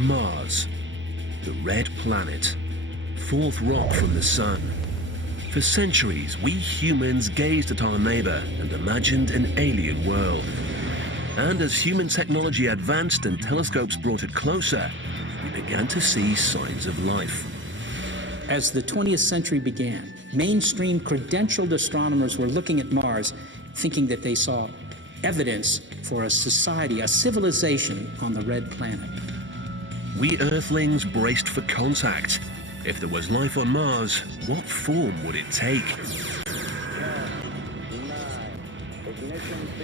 Mars, the red planet, fourth rock from the sun. For centuries, we humans gazed at our neighbor and imagined an alien world. And as human technology advanced and telescopes brought it closer, we began to see signs of life. As the 20th century began, mainstream credentialed astronomers were looking at Mars, thinking that they saw evidence for a society, a civilization on the red planet. We Earthlings braced for contact. If there was life on Mars, what form would it take?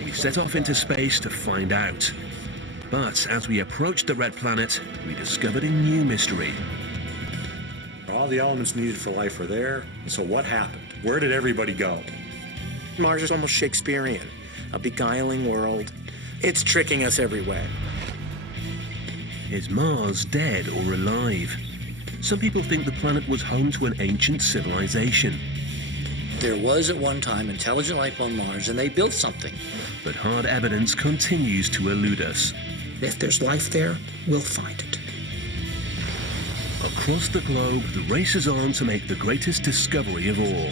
We set off into space to find out. But as we approached the red planet, we discovered a new mystery. All the elements needed for life were there, and so what happened? Where did everybody go? Mars is almost Shakespearean, a beguiling world. It's tricking us every way. Is Mars dead or alive? Some people think the planet was home to an ancient civilization. There was at one time intelligent life on Mars, and they built something. But hard evidence continues to elude us. If there's life there, we'll find it. Across the globe, the race is on to make the greatest discovery of all.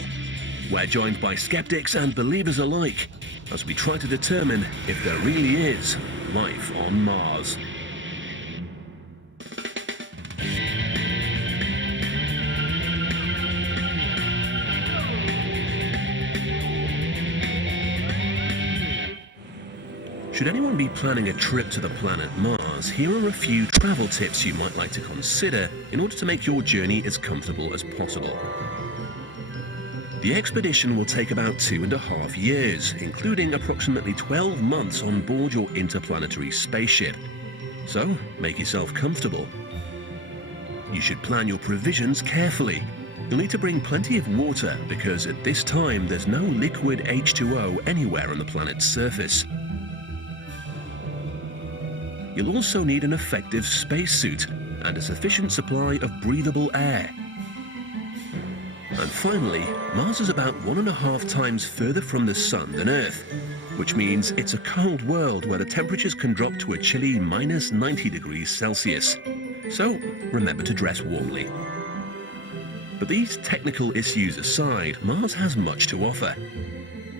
We're joined by skeptics and believers alike as we try to determine if there really is life on Mars. Should anyone be planning a trip to the planet Mars, here are a few travel tips you might like to consider in order to make your journey as comfortable as possible. The expedition will take about 2.5 years, including approximately 12 months on board your interplanetary spaceship. So, make yourself comfortable. You should plan your provisions carefully. You'll need to bring plenty of water because at this time there's no liquid H2O anywhere on the planet's surface. You'll also need an effective spacesuit and a sufficient supply of breathable air. And finally, Mars is about 1.5 times further from the Sun than Earth, which means it's a cold world where the temperatures can drop to a chilly -90 degrees Celsius. So remember to dress warmly. But these technical issues aside, Mars has much to offer.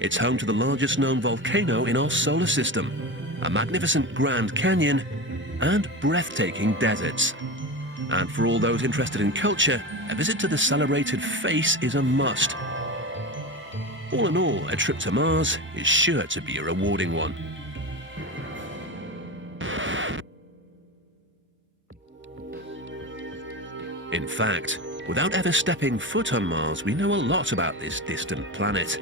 It's home to the largest known volcano in our solar system, a magnificent Grand Canyon, and breathtaking deserts. And for all those interested in culture, a visit to the celebrated Face is a must. All in all, a trip to Mars is sure to be a rewarding one. In fact, without ever stepping foot on Mars, we know a lot about this distant planet.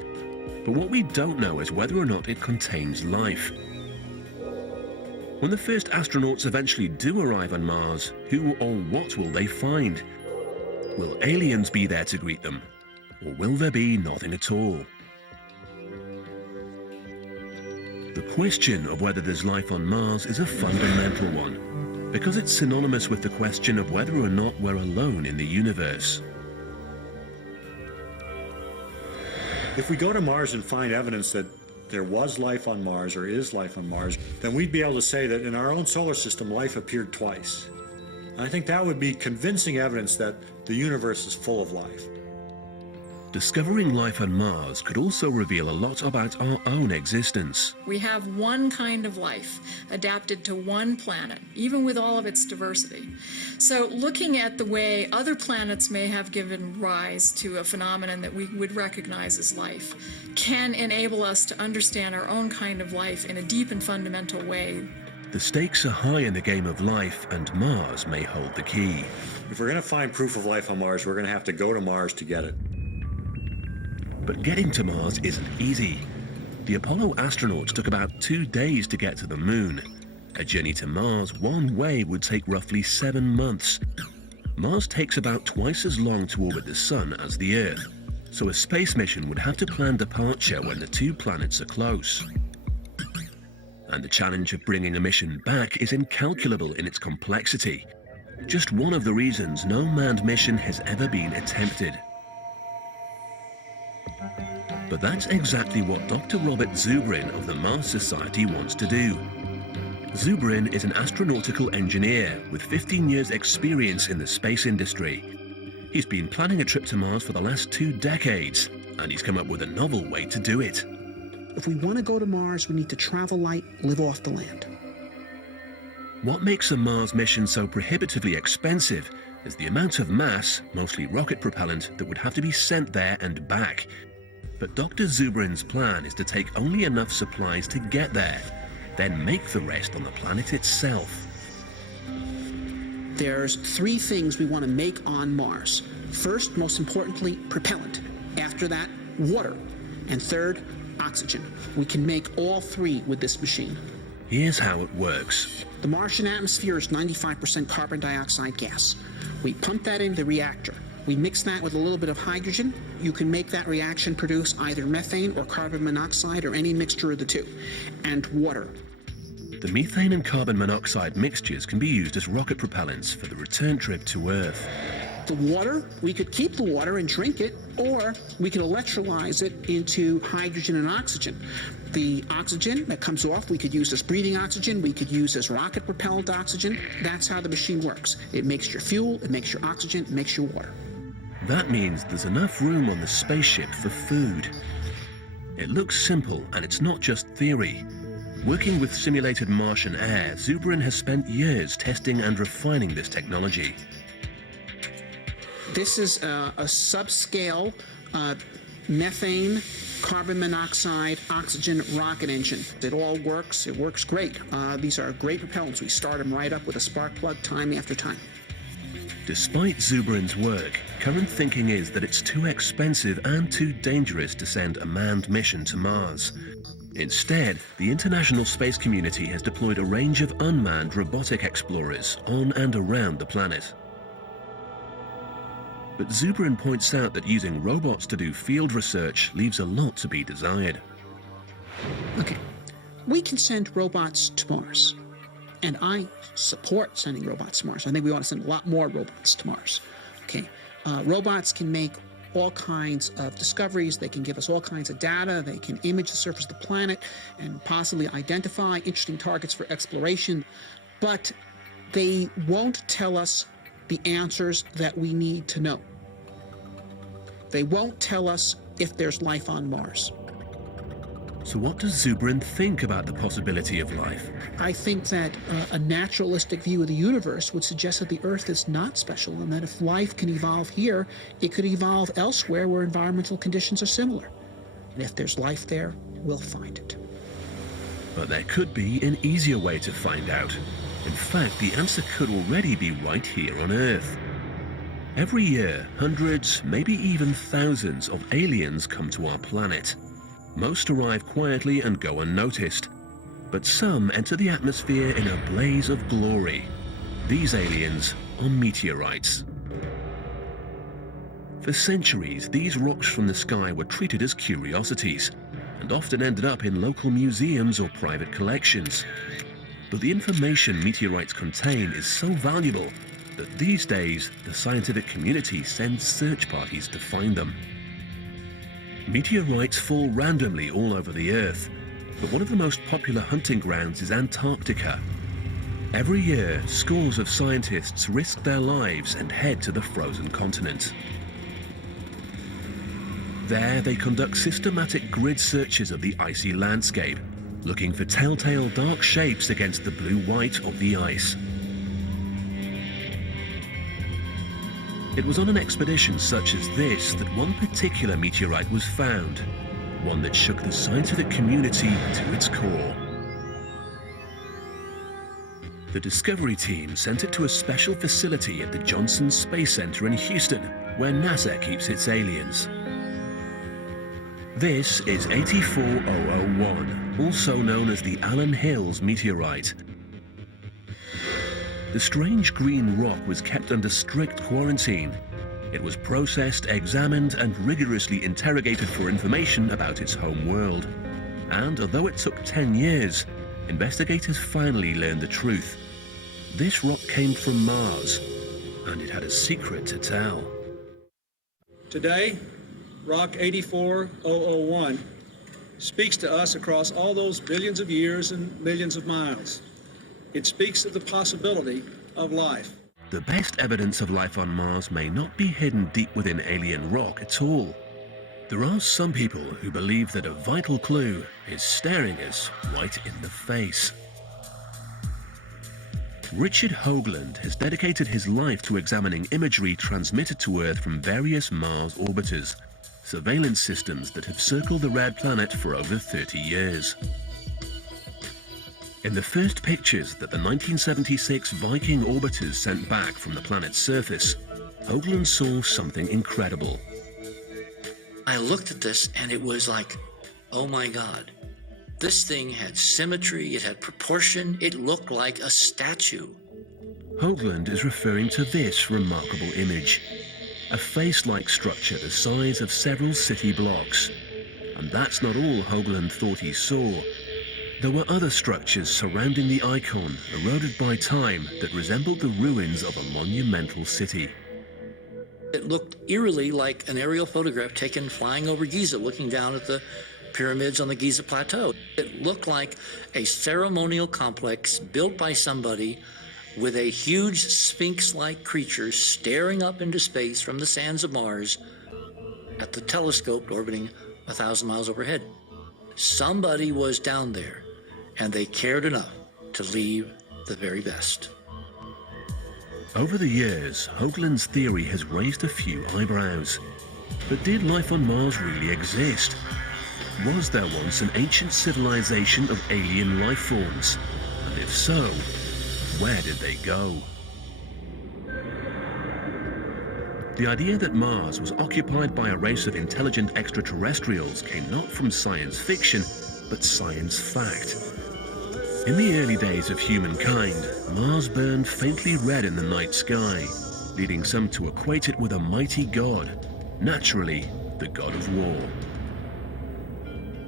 But what we don't know is whether or not it contains life. When the first astronauts eventually do arrive on Mars, who or what will they find? Will aliens be there to greet them? Or will there be nothing at all? The question of whether there's life on Mars is a fundamental one, because it's synonymous with the question of whether or not we're alone in the universe. If we go to Mars and find evidence that there was life on Mars or is life on Mars, then we'd be able to say that in our own solar system, life appeared twice. And I think that would be convincing evidence that the universe is full of life. Discovering life on Mars could also reveal a lot about our own existence. We have one kind of life adapted to one planet, even with all of its diversity. So looking at the way other planets may have given rise to a phenomenon that we would recognize as life can enable us to understand our own kind of life in a deep and fundamental way. The stakes are high in the game of life, and Mars may hold the key. If we're going to find proof of life on Mars, we're going to have to go to Mars to get it. But getting to Mars isn't easy. The Apollo astronauts took about 2 days to get to the Moon. A journey to Mars one way would take roughly 7 months. Mars takes about twice as long to orbit the Sun as the Earth, so a space mission would have to plan departure when the two planets are close. And the challenge of bringing a mission back is incalculable in its complexity. Just one of the reasons no manned mission has ever been attempted. But that's exactly what Dr. Robert Zubrin of the Mars Society wants to do. Zubrin is an astronautical engineer with 15 years' experience in the space industry. He's been planning a trip to Mars for the last 2 decades, and he's come up with a novel way to do it. If we want to go to Mars, we need to travel light, live off the land. What makes a Mars mission so prohibitively expensive is the amount of mass, mostly rocket propellant, that would have to be sent there and back. But Dr. Zubrin's plan is to take only enough supplies to get there, then make the rest on the planet itself. There's 3 things we want to make on Mars. First, most importantly, propellant. After that, water. And third, oxygen. We can make all 3 with this machine. Here's how it works. The Martian atmosphere is 95% carbon dioxide gas. We pump that into the reactor. We mix that with a little bit of hydrogen. You can make that reaction produce either methane or carbon monoxide or any mixture of the 2. And water. The methane and carbon monoxide mixtures can be used as rocket propellants for the return trip to Earth. The water, we could keep the water and drink it, or we could electrolyze it into hydrogen and oxygen. The oxygen that comes off, we could use as breathing oxygen, we could use as rocket propelled oxygen. That's how the machine works. It makes your fuel, it makes your oxygen, it makes your water. That means there's enough room on the spaceship for food. It looks simple, and it's not just theory. Working with simulated Martian air, Zubrin has spent years testing and refining this technology. This is a subscale methane, carbon monoxide, oxygen rocket engine. It all works. It works great. These are great propellants. We start them right up with a spark plug time after time. Despite Zubrin's work, current thinking is that it's too expensive and too dangerous to send a manned mission to Mars. Instead, the international space community has deployed a range of unmanned robotic explorers on and around the planet. But Zubrin points out that using robots to do field research leaves a lot to be desired. Okay, we can send robots to Mars. And I support sending robots to Mars. I think we ought to send a lot more robots to Mars. Okay, robots can make all kinds of discoveries. They can give us all kinds of data. They can image the surface of the planet and possibly identify interesting targets for exploration. But they won't tell us the answers that we need to know. They won't tell us if there's life on Mars. So what does Zubrin think about the possibility of life? I think that a naturalistic view of the universe would suggest that the Earth is not special, and that if life can evolve here, it could evolve elsewhere where environmental conditions are similar. And if there's life there, we'll find it. But there could be an easier way to find out. In fact, the answer could already be right here on Earth. Every year, hundreds, maybe even thousands of aliens come to our planet. Most arrive quietly and go unnoticed, but some enter the atmosphere in a blaze of glory. These aliens are meteorites. For centuries, these rocks from the sky were treated as curiosities and often ended up in local museums or private collections. But the information meteorites contain is so valuable that these days the scientific community sends search parties to find them. Meteorites fall randomly all over the Earth, but one of the most popular hunting grounds is Antarctica. Every year, scores of scientists risk their lives and head to the frozen continent. There, they conduct systematic grid searches of the icy landscape, looking for telltale dark shapes against the blue-white of the ice. It was on an expedition such as this that one particular meteorite was found, one that shook the scientific community to its core. The Discovery team sent it to a special facility at the Johnson Space Center in Houston, where NASA keeps its aliens. This is 84001, also known as the Allen Hills meteorite. The strange green rock was kept under strict quarantine. It was processed, examined, and rigorously interrogated for information about its home world. And although it took 10 years, investigators finally learned the truth. This rock came from Mars, and it had a secret to tell. Today, Rock 84001 speaks to us across all those billions of years and millions of miles. It speaks of the possibility of life. The best evidence of life on Mars may not be hidden deep within alien rock at all. There are some people who believe that a vital clue is staring us right in the face. Richard Hoagland has dedicated his life to examining imagery transmitted to Earth from various Mars orbiters, surveillance systems that have circled the red planet for over 30 years. In the first pictures that the 1976 Viking orbiters sent back from the planet's surface, Hoagland saw something incredible. I looked at this and it was like, oh my God. This thing had symmetry, it had proportion, it looked like a statue. Hoagland is referring to this remarkable image, a face-like structure the size of several city blocks. And that's not all Hoagland thought he saw. There were other structures surrounding the icon, eroded by time, that resembled the ruins of a monumental city. It looked eerily like an aerial photograph taken flying over Giza, looking down at the pyramids on the Giza Plateau. It looked like a ceremonial complex built by somebody with a huge sphinx-like creature staring up into space from the sands of Mars at the telescope orbiting 1,000 miles overhead. Somebody was down there, and they cared enough to leave the very best. Over the years, Hoagland's theory has raised a few eyebrows. But did life on Mars really exist? Was there once an ancient civilization of alien life forms? And if so, where did they go? The idea that Mars was occupied by a race of intelligent extraterrestrials came not from science fiction, but science fact. In the early days of humankind, Mars burned faintly red in the night sky, leading some to equate it with a mighty god, naturally, the god of war.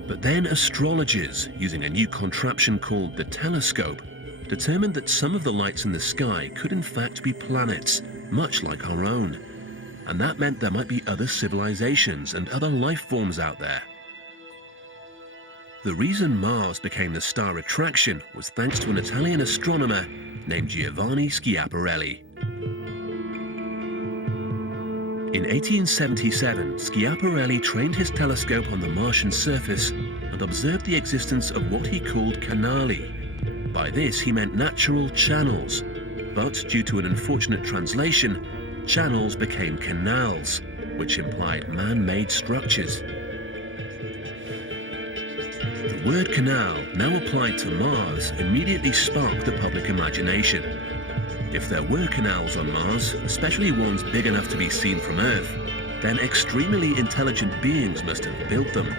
But then astrologers, using a new contraption called the telescope, determined that some of the lights in the sky could in fact be planets, much like our own. And that meant there might be other civilizations and other life forms out there. The reason Mars became the star attraction was thanks to an Italian astronomer named Giovanni Schiaparelli. In 1877, Schiaparelli trained his telescope on the Martian surface and observed the existence of what he called canali. By this, he meant natural channels, but due to an unfortunate translation, channels became canals, which implied man-made structures. The word canal, now applied to Mars, immediately sparked the public imagination. If there were canals on Mars, especially ones big enough to be seen from Earth, then extremely intelligent beings must have built them.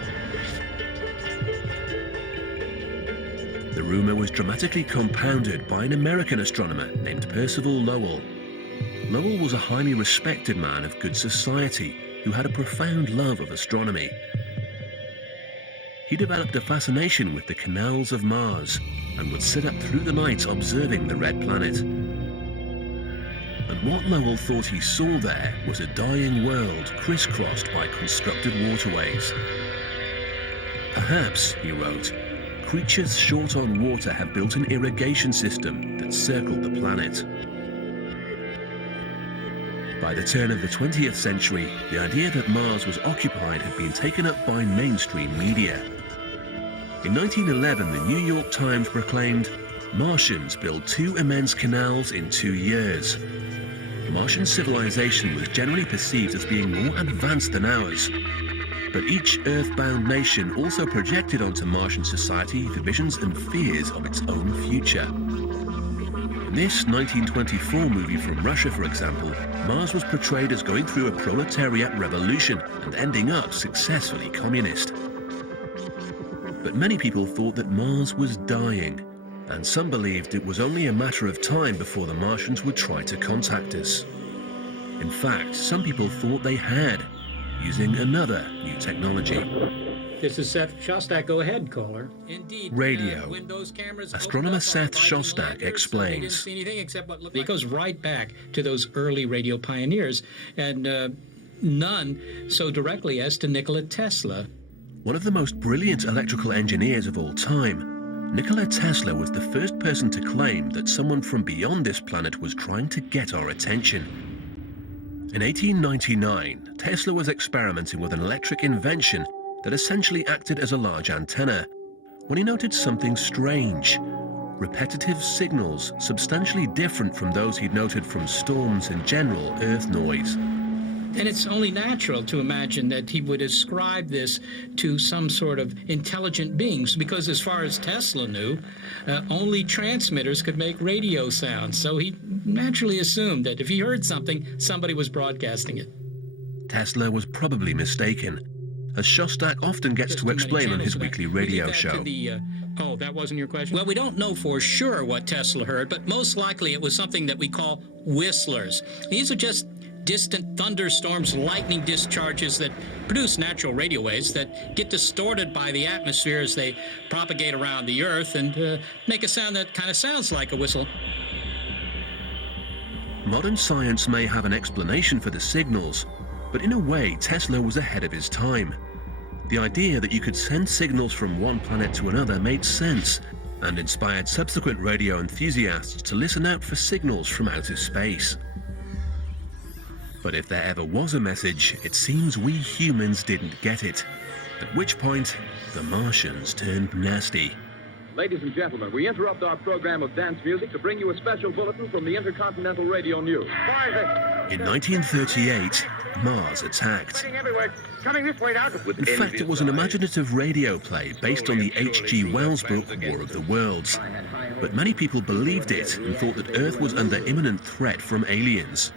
The rumor was dramatically compounded by an American astronomer named Percival Lowell. Lowell was a highly respected man of good society who had a profound love of astronomy. He developed a fascination with the canals of Mars and would sit up through the night observing the red planet. And what Lowell thought he saw there was a dying world crisscrossed by constructed waterways. Perhaps, he wrote, creatures short on water have built an irrigation system that circled the planet. By the turn of the 20th century, the idea that Mars was occupied had been taken up by mainstream media. In 1911, the New York Times proclaimed, "Martians build 2 immense canals in 2 years." Martian civilization was generally perceived as being more advanced than ours. But each Earth-bound nation also projected onto Martian society the visions and fears of its own future. In this 1924 movie from Russia, for example, Mars was portrayed as going through a proletariat revolution and ending up successfully communist. But many people thought that Mars was dying, and some believed it was only a matter of time before the Martians would try to contact us. In fact, some people thought they had, using another new technology. This is Seth Shostak. Go ahead, caller. Indeed. Radio. When those cameras Astronomer opened up Seth on Viking Shostak landers, explains. We didn't see anything except what looked like. It goes right back to those early radio pioneers, and none so directly as to Nikola Tesla. One of the most brilliant electrical engineers of all time, Nikola Tesla was the first person to claim that someone from beyond this planet was trying to get our attention. In 1899, Tesla was experimenting with an electric invention that essentially acted as a large antenna when he noted something strange: repetitive signals substantially different from those he'd noted from storms and general Earth noise. And it's only natural to imagine that he would ascribe this to some sort of intelligent beings, because as far as Tesla knew, only transmitters could make radio sounds. So he naturally assumed that if he heard something, somebody was broadcasting it. Tesla was probably mistaken, as Shostak often gets to explain on his weekly radio show. Oh, that wasn't your question? Well, we don't know for sure what Tesla heard, but most likely it was something that we call whistlers. These are just distant thunderstorms, lightning discharges that produce natural radio waves that get distorted by the atmosphere as they propagate around the Earth and make a sound that kind of sounds like a whistle. Modern science may have an explanation for the signals, but in a way Tesla was ahead of his time. The idea that you could send signals from one planet to another made sense and inspired subsequent radio enthusiasts to listen out for signals from outer space. But if there ever was a message, it seems we humans didn't get it. At which point, the Martians turned nasty. Ladies and gentlemen, we interrupt our program of dance music to bring you a special bulletin from the Intercontinental Radio News. In 1938, Mars attacked. In fact, it was an imaginative radio play based on the H.G. Wells book War of the Worlds. But many people believed it and thought that Earth was under imminent threat from aliens.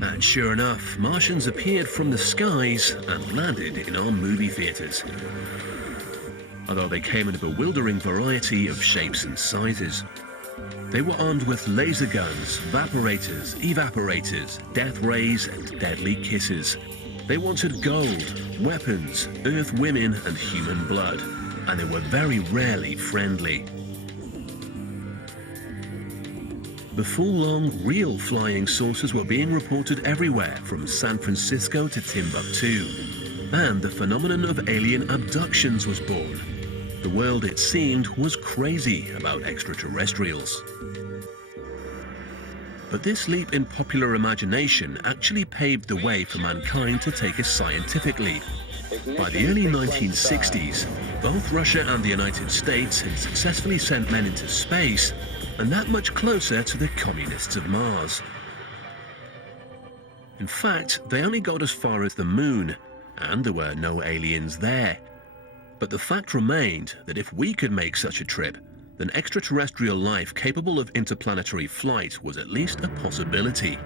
And sure enough, Martians appeared from the skies and landed in our movie theaters. Although they came in a bewildering variety of shapes and sizes. They were armed with laser guns, vaporators, evaporators, death rays, and deadly kisses. They wanted gold, weapons, Earth women, and human blood. And they were very rarely friendly. Before long, real flying saucers were being reported everywhere, from San Francisco to Timbuktu. And the phenomenon of alien abductions was born. The world, it seemed, was crazy about extraterrestrials. But this leap in popular imagination actually paved the way for mankind to take us scientifically. By the early 1960s, both Russia and the United States had successfully sent men into space, and that much closer to the communists of Mars. In fact, they only got as far as the moon, and there were no aliens there. But the fact remained that if we could make such a trip, then extraterrestrial life capable of interplanetary flight was at least a possibility.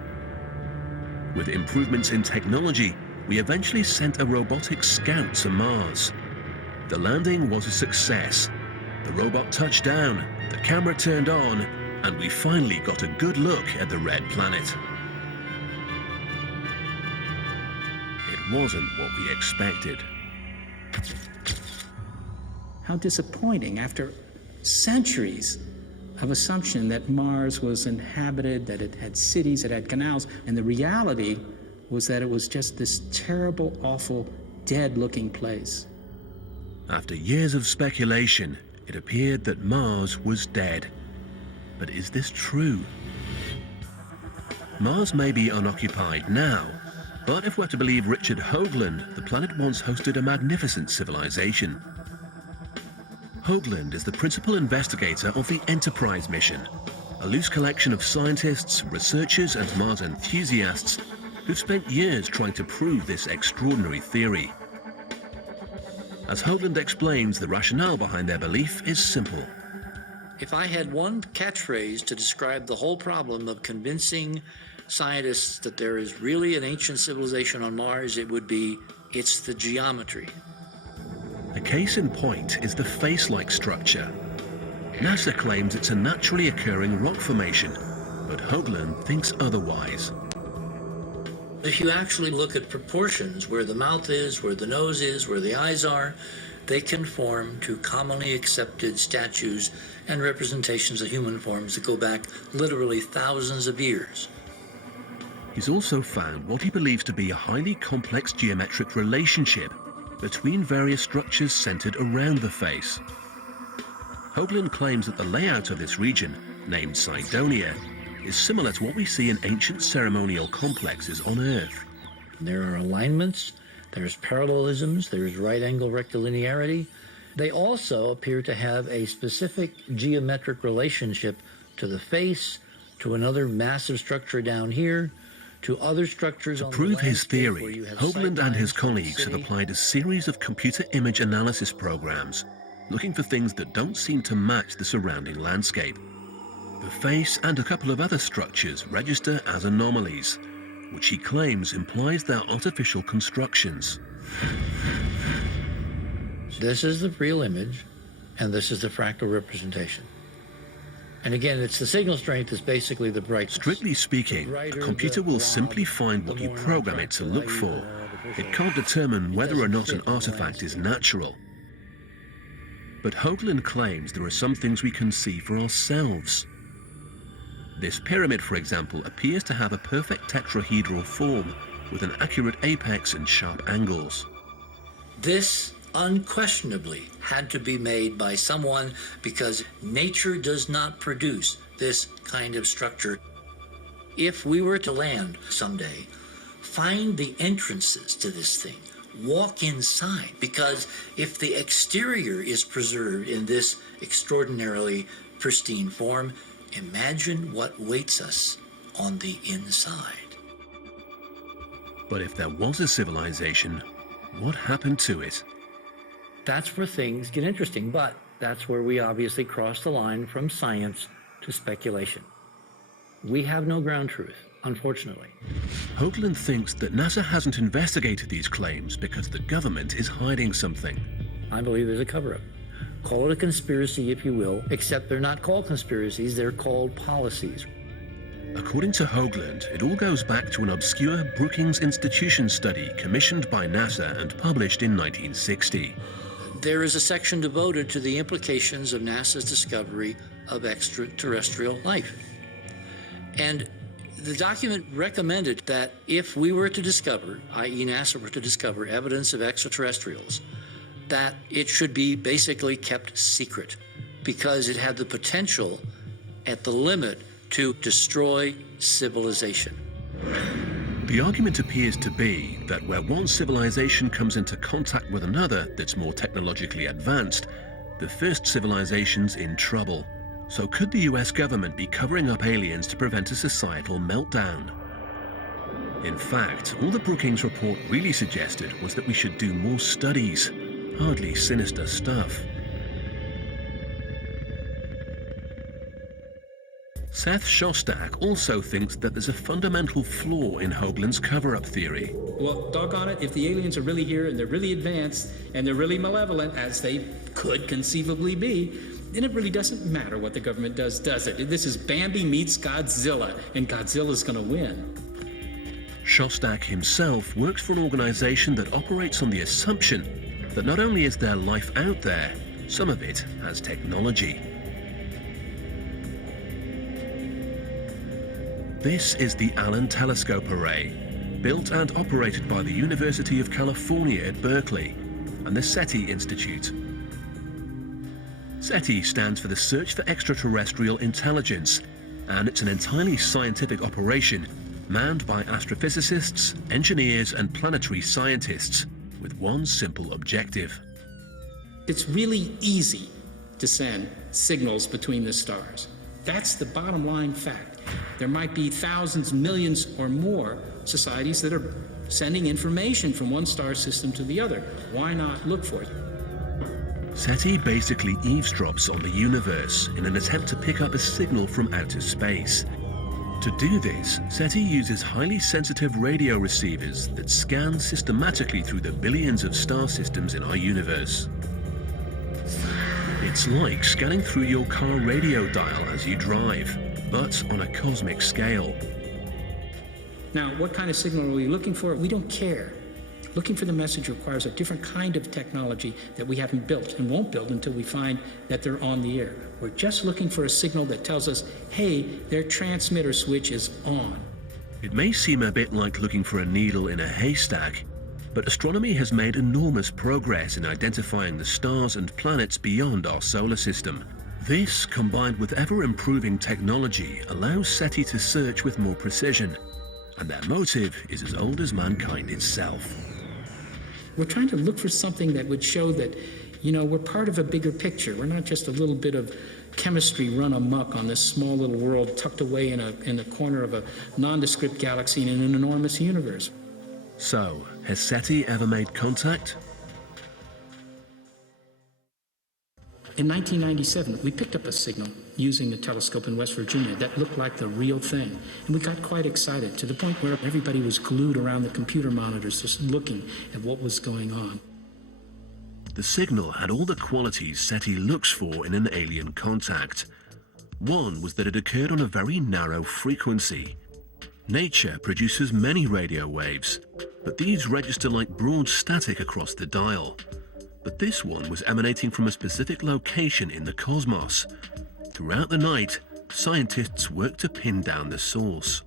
With improvements in technology, we eventually sent a robotic scout to Mars. The landing was a success. The robot touched down, the camera turned on, and we finally got a good look at the red planet. It wasn't what we expected. How disappointing, after centuries of assumption that Mars was inhabited, that it had cities, it had canals, and the reality was that it was just this terrible, awful, dead-looking place. After years of speculation, it appeared that Mars was dead. But is this true? Mars may be unoccupied now, but if we're to believe Richard Hoagland, the planet once hosted a magnificent civilization. Hoagland is the principal investigator of the Enterprise mission, a loose collection of scientists, researchers, and Mars enthusiasts who've spent years trying to prove this extraordinary theory. As Hoagland explains, the rationale behind their belief is simple. If I had one catchphrase to describe the whole problem of convincing scientists that there is really an ancient civilization on Mars, it would be, it's the geometry. A case in point is the face-like structure. NASA claims it's a naturally occurring rock formation, but Hoagland thinks otherwise. If you actually look at proportions, where the mouth is, where the nose is, where the eyes are, they conform to commonly accepted statues and representations of human forms that go back literally thousands of years. He's also found what he believes to be a highly complex geometric relationship between various structures centered around the face. Hoagland claims that the layout of this region, named Cydonia, is similar to what we see in ancient ceremonial complexes on Earth. There are alignments, there's parallelisms, there's right-angle rectilinearity. They also appear to have a specific geometric relationship to the face, to another massive structure down here, to other structures on the landscape. To prove his theory, Hoagland and his colleagues have applied a series of computer image analysis programs, looking for things that don't seem to match the surrounding landscape. The face and a couple of other structures register as anomalies, which he claims implies they're artificial constructions. This is the real image, and this is the fractal representation. And again, it's the signal strength is basically the brightness. Strictly speaking, a computer will simply find what you program it to look for. It can't determine whether or not an artifact is natural. But Hoagland claims there are some things we can see for ourselves. This pyramid, for example, appears to have a perfect tetrahedral form with an accurate apex and sharp angles. This unquestionably had to be made by someone, because nature does not produce this kind of structure. If we were to land someday, find the entrances to this thing, walk inside, because if the exterior is preserved in this extraordinarily pristine form, imagine what waits us on the inside. But if there was a civilization, what happened to it? That's where things get interesting, but that's where we obviously cross the line from science to speculation. We have no ground truth, unfortunately. Hoagland thinks that NASA hasn't investigated these claims because the government is hiding something. I believe there's a cover-up. Call it a conspiracy if you will, except they're not called conspiracies, they're called policies. According to Hoagland, it all goes back to an obscure Brookings Institution study commissioned by NASA and published in 1960. There is a section devoted to the implications of NASA's discovery of extraterrestrial life. And the document recommended that if we were to discover, i.e. NASA were to discover evidence of extraterrestrials, that it should be basically kept secret, because it had the potential at the limit to destroy civilization. The argument appears to be that where one civilization comes into contact with another that's more technologically advanced, the first civilization's in trouble. So could the US government be covering up aliens to prevent a societal meltdown? In fact, all the Brookings report really suggested was that we should do more studies. Hardly sinister stuff. Seth Shostak also thinks that there's a fundamental flaw in Hoagland's cover-up theory. Well, doggone it, if the aliens are really here and they're really advanced and they're really malevolent, as they could conceivably be, then it really doesn't matter what the government does it? This is Bambi meets Godzilla, and Godzilla's going to win. Shostak himself works for an organization that operates on the assumption that not only is there life out there, some of it has technology. This is the Allen Telescope Array, built and operated by the University of California at Berkeley and the SETI Institute. SETI stands for the Search for Extraterrestrial Intelligence, and it's an entirely scientific operation manned by astrophysicists, engineers, and planetary scientists with one simple objective. It's really easy to send signals between the stars. That's the bottom line fact. There might be thousands, millions, or more societies that are sending information from one star system to the other. Why not look for it? SETI basically eavesdrops on the universe in an attempt to pick up a signal from outer space. To do this, SETI uses highly sensitive radio receivers that scan systematically through the billions of star systems in our universe. It's like scanning through your car radio dial as you drive, but on a cosmic scale. Now, what kind of signal are we looking for? We don't care. Looking for the message requires a different kind of technology that we haven't built and won't build until we find that they're on the air. We're just looking for a signal that tells us, hey, their transmitter switch is on. It may seem a bit like looking for a needle in a haystack, but astronomy has made enormous progress in identifying the stars and planets beyond our solar system. This, combined with ever-improving technology, allows SETI to search with more precision, and their motive is as old as mankind itself. We're trying to look for something that would show that, we're part of a bigger picture. We're not just a little bit of chemistry run amok on this small little world tucked away in a corner of a nondescript galaxy in an enormous universe. So, has SETI ever made contact? In 1997, we picked up a signal using a telescope in West Virginia that looked like the real thing. And we got quite excited to the point where everybody was glued around the computer monitors just looking at what was going on. The signal had all the qualities SETI looks for in an alien contact. One was that it occurred on a very narrow frequency. Nature produces many radio waves, but these register like broad static across the dial. But this one was emanating from a specific location in the cosmos. Throughout the night, scientists worked to pin down the source.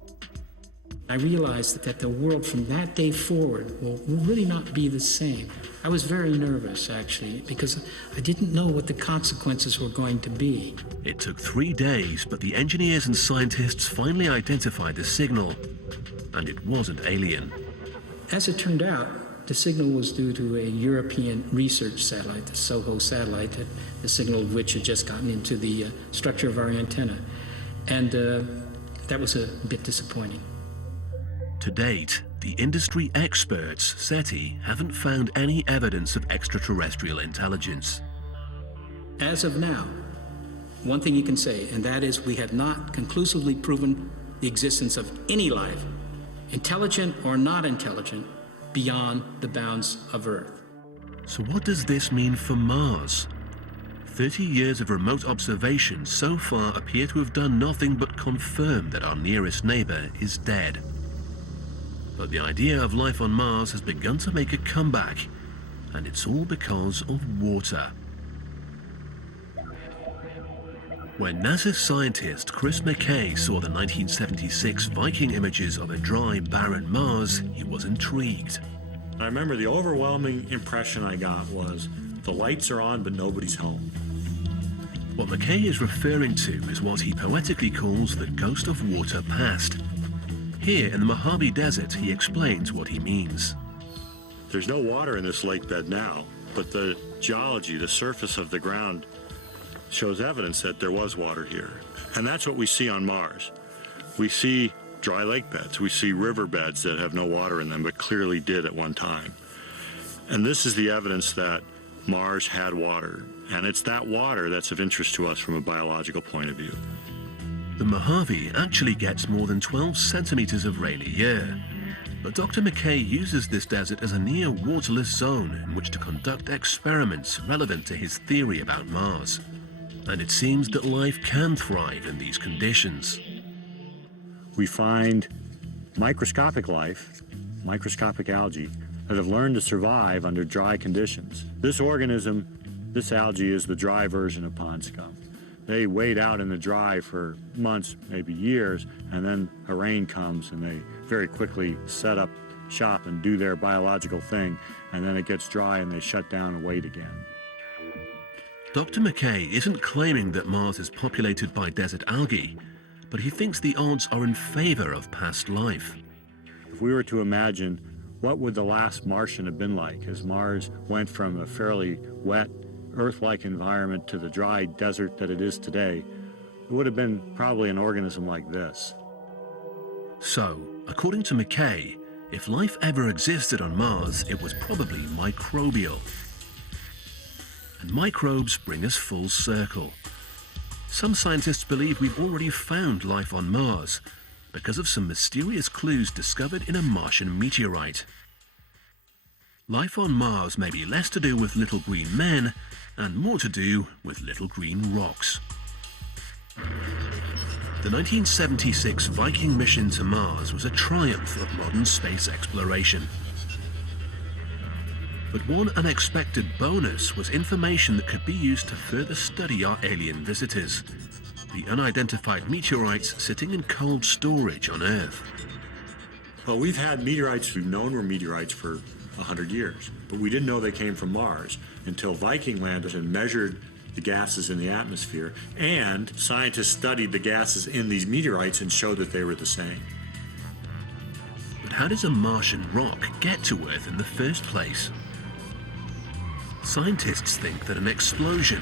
I realized that the world from that day forward will really not be the same. I was very nervous, actually, because I didn't know what the consequences were going to be. It took 3 days, but the engineers and scientists finally identified the signal, and it wasn't alien. As it turned out, the signal was due to a European research satellite, the SOHO satellite, the signal of which had just gotten into the structure of our antenna. And that was a bit disappointing. To date, the industry experts, SETI, haven't found any evidence of extraterrestrial intelligence. As of now, one thing you can say, and that is we have not conclusively proven the existence of any life, intelligent or not intelligent, beyond the bounds of Earth. So what does this mean for Mars? 30 years of remote observations so far appear to have done nothing but confirm that our nearest neighbor is dead. But the idea of life on Mars has begun to make a comeback, and it's all because of water. When NASA scientist Chris McKay saw the 1976 Viking images of a dry, barren Mars, he was intrigued. I remember the overwhelming impression I got was the lights are on, but nobody's home. What McKay is referring to is what he poetically calls the ghost of water past. Here in the Mojave Desert, he explains what he means. There's no water in this lake bed now, but the geology, the surface of the ground, shows evidence that there was water here. And that's what we see on Mars. We see dry lake beds. We see river beds that have no water in them, but clearly did at one time. And this is the evidence that Mars had water. And it's that water that's of interest to us from a biological point of view. The Mojave actually gets more than 12 centimeters of rain a year. But Dr. McKay uses this desert as a near waterless zone in which to conduct experiments relevant to his theory about Mars. And it seems that life can thrive in these conditions. We find microscopic life, microscopic algae, that have learned to survive under dry conditions. This organism, this algae, is the dry version of pond scum. They wait out in the dry for months, maybe years, and then a rain comes and they very quickly set up shop and do their biological thing, and then it gets dry and they shut down and wait again. Dr. McKay isn't claiming that Mars is populated by desert algae, but he thinks the odds are in favor of past life. If we were to imagine what would the last Martian have been like as Mars went from a fairly wet, Earth-like environment to the dry desert that it is today, it would have been probably an organism like this. So, according to McKay, if life ever existed on Mars, it was probably microbial. And microbes bring us full circle. Some scientists believe we've already found life on Mars because of some mysterious clues discovered in a Martian meteorite. Life on Mars may be less to do with little green men and more to do with little green rocks. The 1976 Viking mission to Mars was a triumph of modern space exploration. But one unexpected bonus was information that could be used to further study our alien visitors, the unidentified meteorites sitting in cold storage on Earth. Well, we've had meteorites we've known were meteorites for 100 years, but we didn't know they came from Mars until Viking landed and measured the gases in the atmosphere, and scientists studied the gases in these meteorites and showed that they were the same. But how does a Martian rock get to Earth in the first place? Scientists think that an explosion,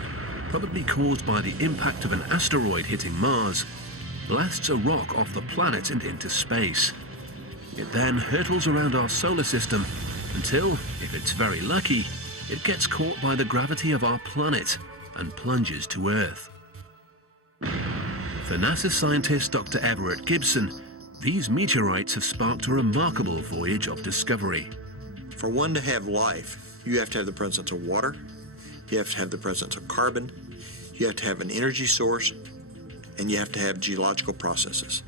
probably caused by the impact of an asteroid hitting Mars, blasts a rock off the planet and into space. It then hurtles around our solar system until, if it's very lucky, it gets caught by the gravity of our planet and plunges to Earth. For NASA scientist Dr. Everett Gibson, these meteorites have sparked a remarkable voyage of discovery. For one to have life, you have to have the presence of water, you have to have the presence of carbon, you have to have an energy source, and you have to have geological processes.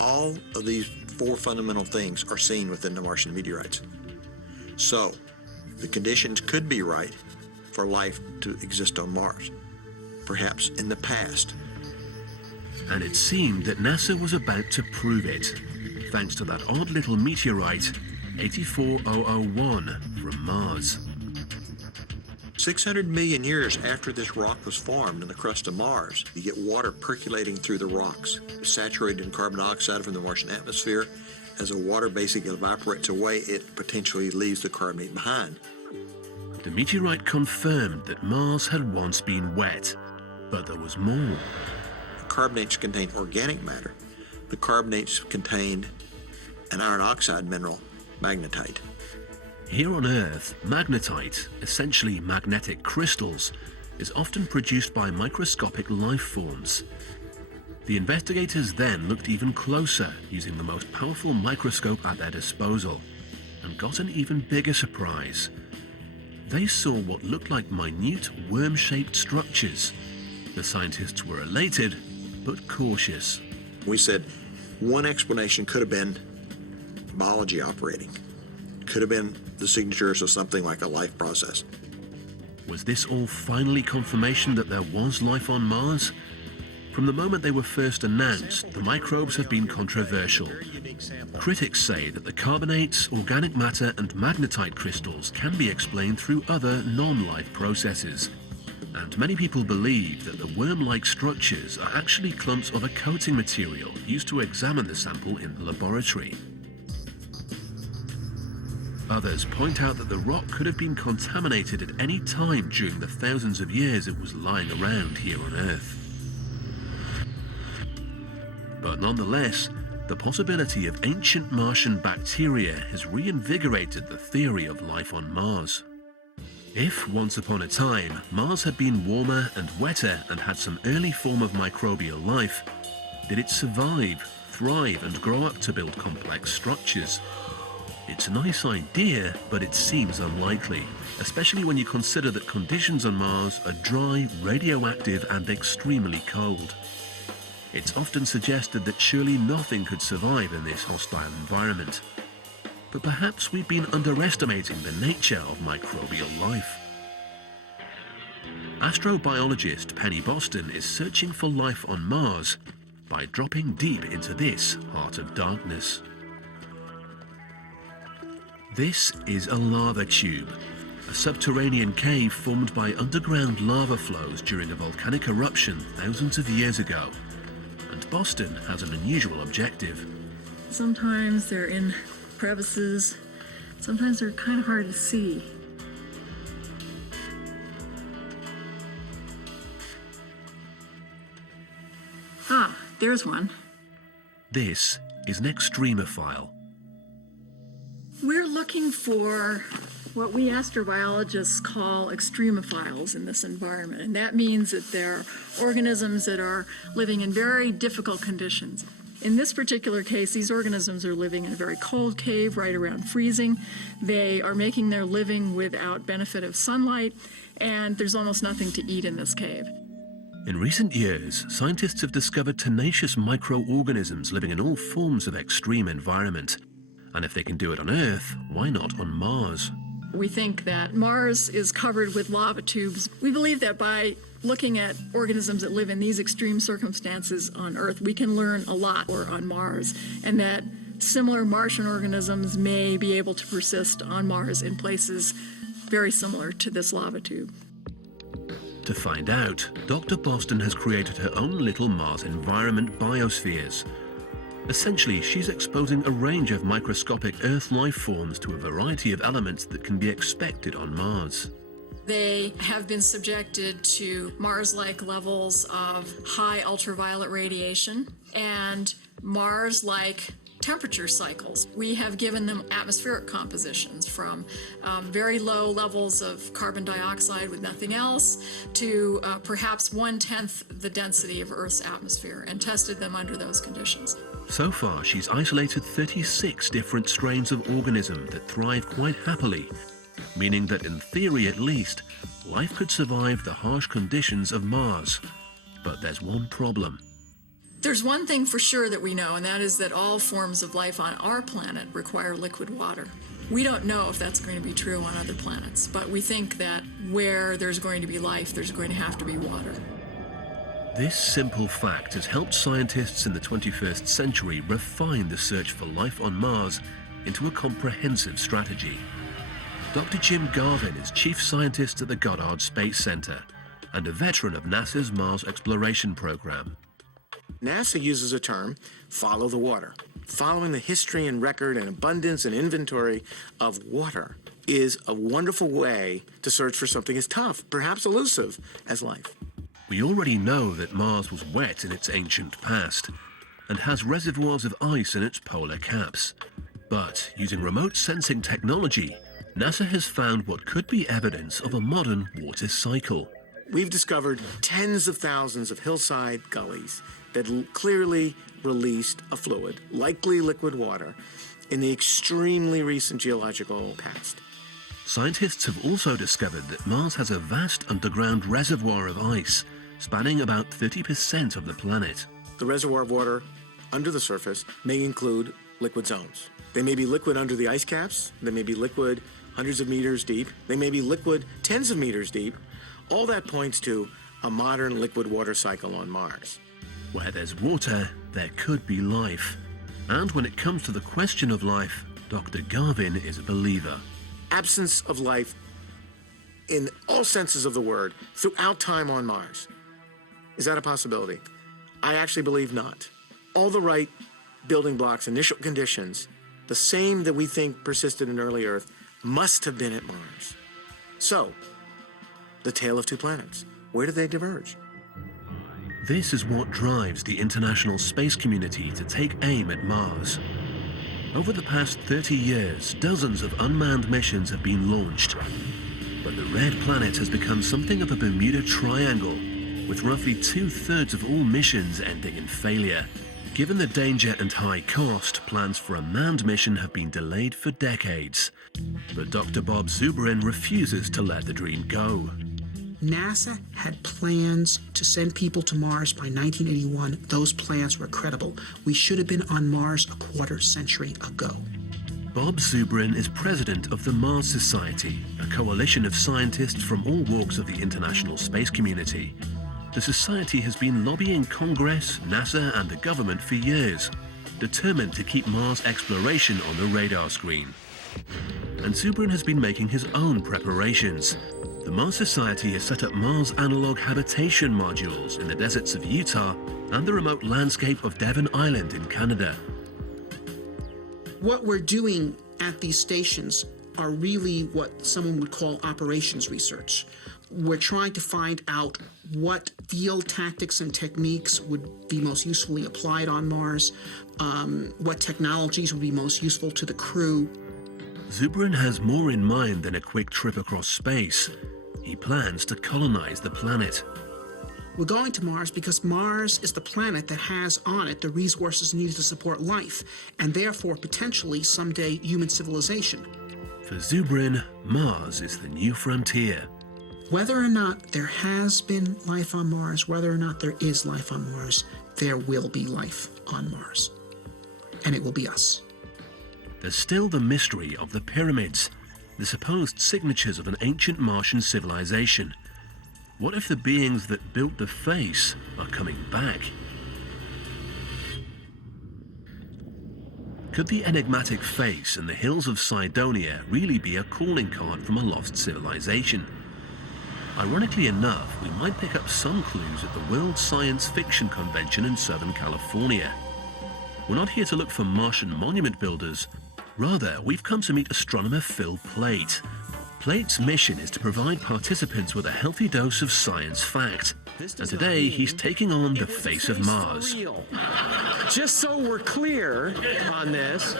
All of these four fundamental things are seen within the Martian meteorites. So, the conditions could be right for life to exist on Mars, perhaps in the past. And it seemed that NASA was about to prove it, thanks to that odd little meteorite, 84001, from Mars. 600 million years after this rock was formed in the crust of Mars, you get water percolating through the rocks, saturated in carbon dioxide from the Martian atmosphere. As the water basically evaporates away, it potentially leaves the carbonate behind. The meteorite confirmed that Mars had once been wet, but there was more. The carbonates contain organic matter. The carbonates contained an iron oxide mineral, magnetite. Here on Earth, magnetite, essentially magnetic crystals, is often produced by microscopic life forms. The investigators then looked even closer using the most powerful microscope at their disposal and got an even bigger surprise. They saw what looked like minute worm-shaped structures. The scientists were elated, but cautious. We said one explanation could have been biology operating. Could have been the signatures of something like a life process. Was this all finally confirmation that there was life on Mars? From the moment they were first announced, the microbes have been controversial. Critics say that the carbonates, organic matter, and magnetite crystals can be explained through other non-life processes. And many people believe that the worm-like structures are actually clumps of a coating material used to examine the sample in the laboratory. Others point out that the rock could have been contaminated at any time during the thousands of years it was lying around here on Earth. But nonetheless, the possibility of ancient Martian bacteria has reinvigorated the theory of life on Mars. If, once upon a time, Mars had been warmer and wetter and had some early form of microbial life, did it survive, thrive, and grow up to build complex structures? It's a nice idea, but it seems unlikely, especially when you consider that conditions on Mars are dry, radioactive, and extremely cold. It's often suggested that surely nothing could survive in this hostile environment. But perhaps we've been underestimating the nature of microbial life. Astrobiologist Penny Boston is searching for life on Mars by dropping deep into this heart of darkness. This is a lava tube, a subterranean cave formed by underground lava flows during a volcanic eruption thousands of years ago. And Boston has an unusual objective. Sometimes they're in crevices, sometimes they're kind of hard to see. Ah, there's one. This is an extremophile. We're looking for what we astrobiologists call extremophiles in this environment, and that means that they're organisms that are living in very difficult conditions. In this particular case, these organisms are living in a very cold cave right around freezing. They are making their living without benefit of sunlight, and there's almost nothing to eat in this cave. In recent years, scientists have discovered tenacious microorganisms living in all forms of extreme environment. And if they can do it on Earth, why not on Mars? We think that Mars is covered with lava tubes. We believe that by looking at organisms that live in these extreme circumstances on Earth, we can learn a lot on Mars, and that similar Martian organisms may be able to persist on Mars in places very similar to this lava tube. To find out, Dr. Boston has created her own little Mars environment biospheres. Essentially, she's exposing a range of microscopic Earth life forms to a variety of elements that can be expected on Mars. They have been subjected to Mars-like levels of high ultraviolet radiation and Mars-like temperature cycles. We have given them atmospheric compositions from very low levels of carbon dioxide with nothing else to perhaps 1/10 the density of Earth's atmosphere and tested them under those conditions. So far, she's isolated 36 different strains of organism that thrive quite happily, meaning that in theory at least, life could survive the harsh conditions of Mars. But there's one problem. There's one thing for sure that we know, and that is that all forms of life on our planet require liquid water. We don't know if that's going to be true on other planets, but we think that where there's going to be life, there's going to have to be water. This simple fact has helped scientists in the 21st century refine the search for life on Mars into a comprehensive strategy. Dr. Jim Garvin is chief scientist at the Goddard Space Center and a veteran of NASA's Mars exploration program. NASA uses a term, follow the water. Following the history and record and abundance and inventory of water is a wonderful way to search for something as tough, perhaps elusive, as life. We already know that Mars was wet in its ancient past and has reservoirs of ice in its polar caps. But using remote sensing technology, NASA has found what could be evidence of a modern water cycle. We've discovered tens of thousands of hillside gullies that clearly released a fluid, likely liquid water, in the extremely recent geological past. Scientists have also discovered that Mars has a vast underground reservoir of ice, spanning about 30% of the planet. The reservoir of water under the surface may include liquid zones. They may be liquid under the ice caps, they may be liquid hundreds of meters deep, they may be liquid tens of meters deep. All that points to a modern liquid water cycle on Mars. Where there's water, there could be life. And when it comes to the question of life, Dr. Garvin is a believer. Absence of life in all senses of the word throughout time on Mars. Is that a possibility? I actually believe not. All the right building blocks, initial conditions, the same that we think persisted in early Earth, must have been at Mars. So, the tale of two planets. Where do they diverge? This is what drives the international space community to take aim at Mars. Over the past 30 years, dozens of unmanned missions have been launched. But the red planet has become something of a Bermuda Triangle, with roughly 2/3 of all missions ending in failure. Given the danger and high cost, plans for a manned mission have been delayed for decades. But Dr. Bob Zubrin refuses to let the dream go. NASA had plans to send people to Mars by 1981. Those plans were credible. We should have been on Mars a quarter century ago. Bob Zubrin is president of the Mars Society, a coalition of scientists from all walks of the international space community. The Society has been lobbying Congress, NASA, and the government for years, determined to keep Mars exploration on the radar screen. And Zubrin has been making his own preparations. The Mars Society has set up Mars analog habitation modules in the deserts of Utah and the remote landscape of Devon Island in Canada. What we're doing at these stations are really what someone would call operations research. We're trying to find out what field tactics and techniques would be most usefully applied on Mars, what technologies would be most useful to the crew. Zubrin has more in mind than a quick trip across space. He plans to colonize the planet. We're going to Mars because Mars is the planet that has on it the resources needed to support life, and therefore potentially someday human civilization. For Zubrin, Mars is the new frontier. Whether or not there has been life on Mars, whether or not there is life on Mars, there will be life on Mars. And it will be us. There's still the mystery of the pyramids, the supposed signatures of an ancient Martian civilization. What if the beings that built the face are coming back? Could the enigmatic face in the hills of Cydonia really be a calling card from a lost civilization? Ironically enough, we might pick up some clues at the World Science Fiction Convention in Southern California. We're not here to look for Martian monument builders. Rather, we've come to meet astronomer Phil Plait. Plait's mission is to provide participants with a healthy dose of science fact. And today, he's taking on the face of Mars. Just so we're clear on this,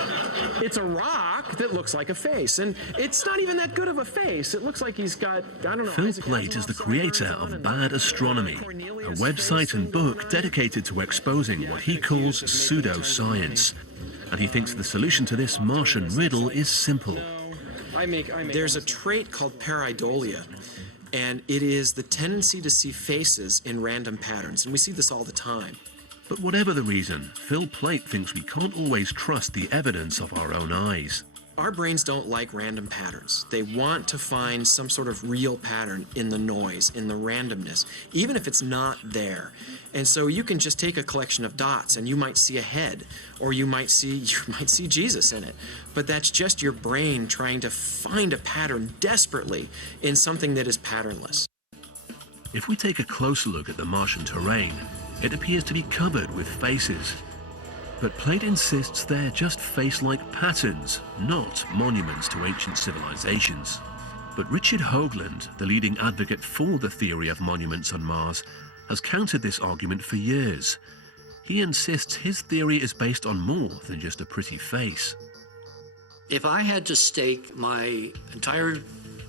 it's a rock that looks like a face, and it's not even that good of a face. It looks like he's got, I don't know. Phil Plait is the creator of Bad Astronomy, a website and book dedicated to exposing what he calls pseudoscience. And he thinks the solution to this Martian riddle is simple. There's a trait called pareidolia, and it is the tendency to see faces in random patterns, and we see this all the time. But whatever the reason, Phil Plait thinks we can't always trust the evidence of our own eyes. Our brains don't like random patterns. They want to find some sort of real pattern in the noise, in the randomness, even if it's not there. And so you can just take a collection of dots and you might see a head, or you might see Jesus in it. But that's just your brain trying to find a pattern desperately in something that is patternless. If we take a closer look at the Martian terrain, it appears to be covered with faces. But Plait insists they're just face-like patterns, not monuments to ancient civilizations. But Richard Hoagland, the leading advocate for the theory of monuments on Mars, has countered this argument for years. He insists his theory is based on more than just a pretty face. If I had to stake my entire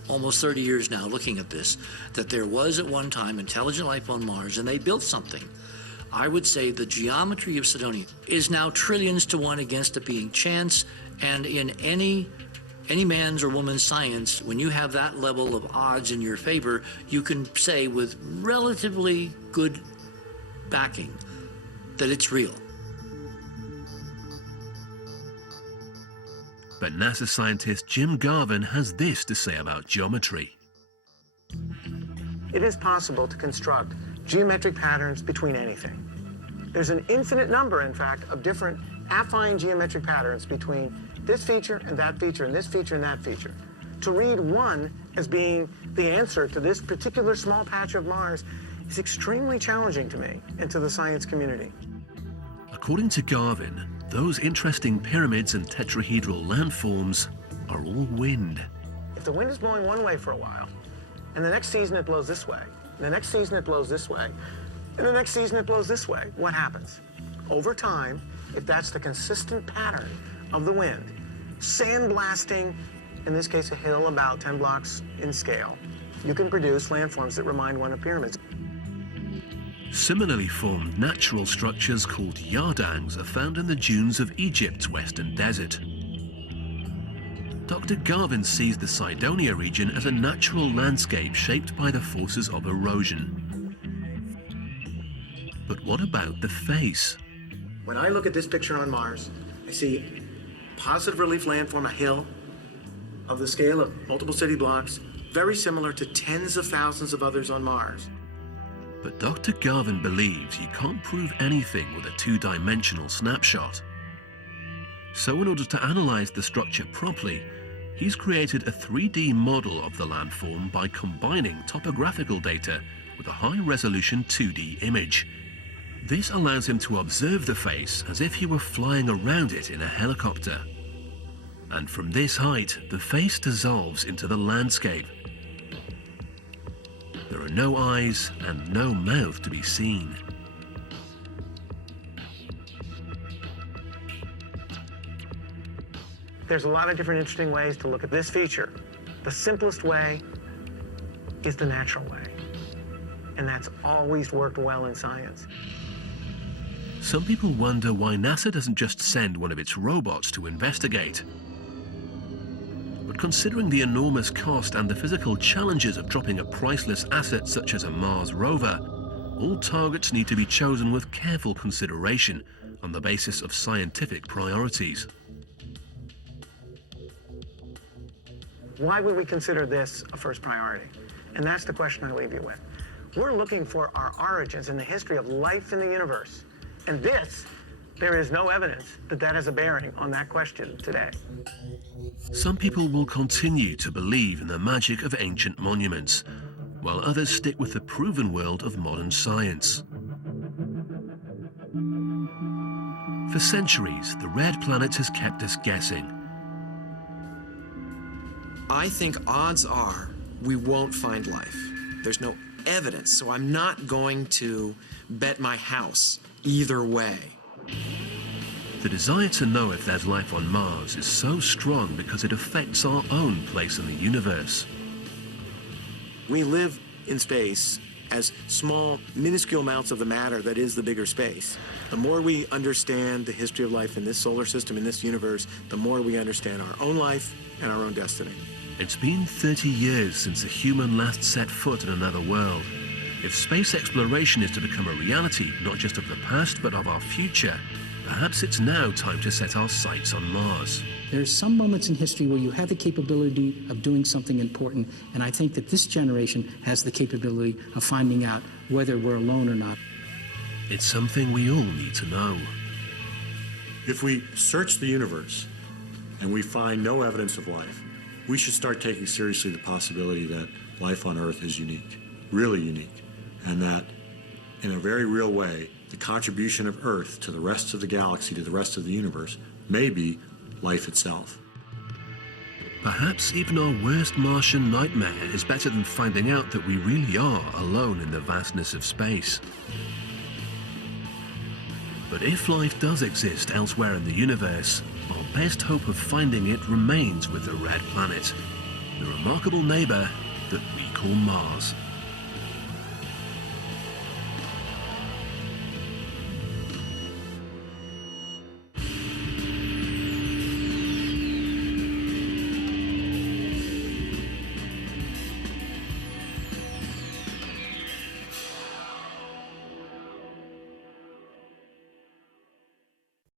almost 30 years now looking at this, that there was at one time intelligent life on Mars and they built something, I would say the geometry of Cydonia is now trillions to one against it being chance, and in any man's or woman's science, when you have that level of odds in your favor, you can say with relatively good backing that it's real. But NASA scientist Jim Garvin has this to say about geometry. It is possible to construct geometric patterns between anything. There's an infinite number, in fact, of different affine geometric patterns between this feature and that feature and this feature and that feature. To read one as being the answer to this particular small patch of Mars is extremely challenging to me and to the science community. According to Garvin, those interesting pyramids and tetrahedral landforms are all wind. If the wind is blowing one way for a while, and the next season it blows this way, and the next season it blows this way, and the next season it blows this way, what happens? Over time, if that's the consistent pattern of the wind, sandblasting, in this case a hill about 10 blocks in scale, you can produce landforms that remind one of pyramids. Similarly formed natural structures called yardangs are found in the dunes of Egypt's western desert. Dr. Garvin sees the Cydonia region as a natural landscape shaped by the forces of erosion. But what about the face? When I look at this picture on Mars, I see positive relief landform, a hill of the scale of multiple city blocks, very similar to tens of thousands of others on Mars. But Dr. Garvin believes you can't prove anything with a two-dimensional snapshot. So in order to analyze the structure properly, he's created a 3D model of the landform by combining topographical data with a high-resolution 2D image. This allows him to observe the face as if he were flying around it in a helicopter. And from this height, the face dissolves into the landscape. There are no eyes and no mouth to be seen. There's a lot of different interesting ways to look at this feature. The simplest way is the natural way. And that's always worked well in science. Some people wonder why NASA doesn't just send one of its robots to investigate. But considering the enormous cost and the physical challenges of dropping a priceless asset such as a Mars rover, all targets need to be chosen with careful consideration on the basis of scientific priorities. Why would we consider this a first priority? And that's the question I leave you with. We're looking for our origins in the history of life in the universe. And there is no evidence that that has a bearing on that question today. Some people will continue to believe in the magic of ancient monuments, while others stick with the proven world of modern science. For centuries, the red planet has kept us guessing. I think odds are we won't find life. There's no evidence, so I'm not going to bet my house either way. The desire to know if there's life on Mars is so strong because it affects our own place in the universe. We live in space as small, minuscule amounts of the matter that is the bigger space. The more we understand the history of life in this solar system, in this universe, the more we understand our own life and our own destiny. It's been 30 years since a human last set foot in another world. If space exploration is to become a reality, not just of the past, but of our future, perhaps it's now time to set our sights on Mars. There's some moments in history where you have the capability of doing something important, and I think that this generation has the capability of finding out whether we're alone or not. It's something we all need to know. If we search the universe and we find no evidence of life, we should start taking seriously the possibility that life on Earth is unique, really unique, and that in a very real way, the contribution of Earth to the rest of the galaxy, to the rest of the universe, may be life itself. Perhaps even our worst Martian nightmare is better than finding out that we really are alone in the vastness of space. But if life does exist elsewhere in the universe, our best hope of finding it remains with the red planet, the remarkable neighbor that we call Mars.